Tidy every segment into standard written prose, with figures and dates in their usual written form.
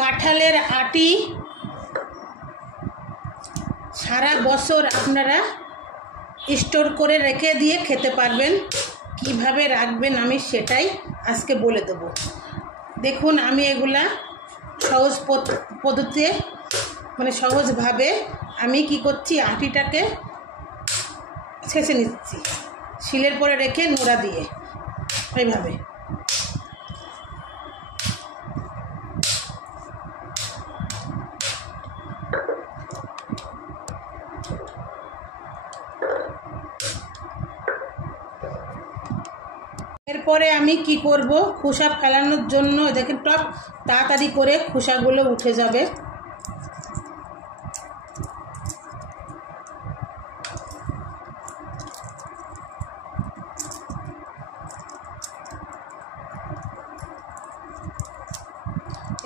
কাঁঠালের আটি সারা বছর আপনারা স্টোর করে রেখে দিয়ে খেতে পারবেন। কিভাবে রাখবেন আমি সেটাই আজকে বলে দেব। দেখুন আমি এগুলা সহজ পদ্ধতিতে মানে সহজভাবে আমি কি করছি, আটিটাকে ছেঁচে নিচ্ছি শিলের পরে রেখে নোড়া দিয়ে এইভাবে। এরপরে আমি কি করব, খোসা ফেলানোর জন্য দেখেন টপ তাড়াতাড়ি করে খোসাগুলো উঠে যাবে।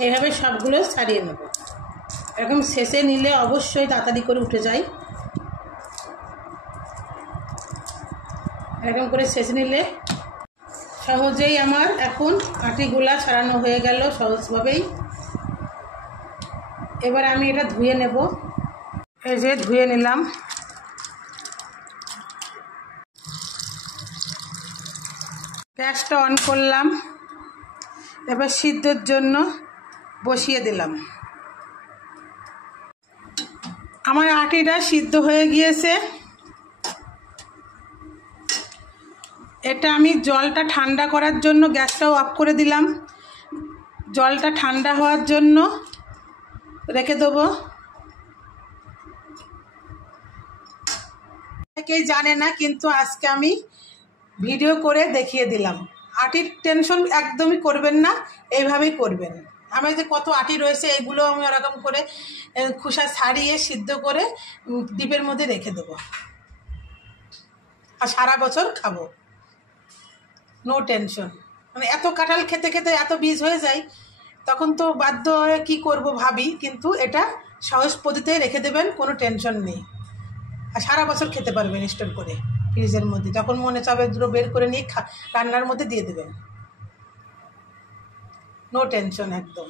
এইভাবে সবগুলো ছাড়িয়ে নেব। এরকম শেষে নিলে অবশ্যই তাড়াতাড়ি করে উঠে যায়। এরকম করে শেষে নিলে সহজেই আমার এখন আটিগুলা ছাড়ানো হয়ে গেল সহজভাবেই। এবার আমি এটা ধুয়ে নেব। এই যে ধুয়ে নিলাম। গ্যাসটা অন করলাম, এবার সিদ্ধর জন্য বসিয়ে দিলাম। আমার আটিটা সিদ্ধ হয়ে গিয়েছে। এটা আমি জলটা ঠান্ডা করার জন্য গ্যাসটাও অফ করে দিলাম। জলটা ঠান্ডা হওয়ার জন্য রেখে দেবো। অনেকেই জানে না, কিন্তু আজকে আমি ভিডিও করে দেখিয়ে দিলাম। আটির টেনশন একদমই করবেন না, এইভাবেই করবেন। আমার যে কত আটি রয়েছে এগুলো আমি ওরকম করে খোসা ছাড়িয়ে সিদ্ধ করে ডিপের মধ্যে রেখে দেবো, আর সারা বছর খাবো, নো টেনশন। মানে এত কাঁঠাল খেতে খেতে এত বীজ হয়ে যায়, তখন তো বাধ্য হয়ে কী করবো ভাবি, কিন্তু এটা সহজ পদ্ধতিতে রেখে দেবেন, কোনো টেনশন নেই। আর সারা বছর খেতে পারবেন স্টোর করে ফ্রিজের মধ্যে। যখন মনে চাবে দুটো বের করে নিয়ে রান্নার মধ্যে দিয়ে দেবেন, নো টেনশন একদম।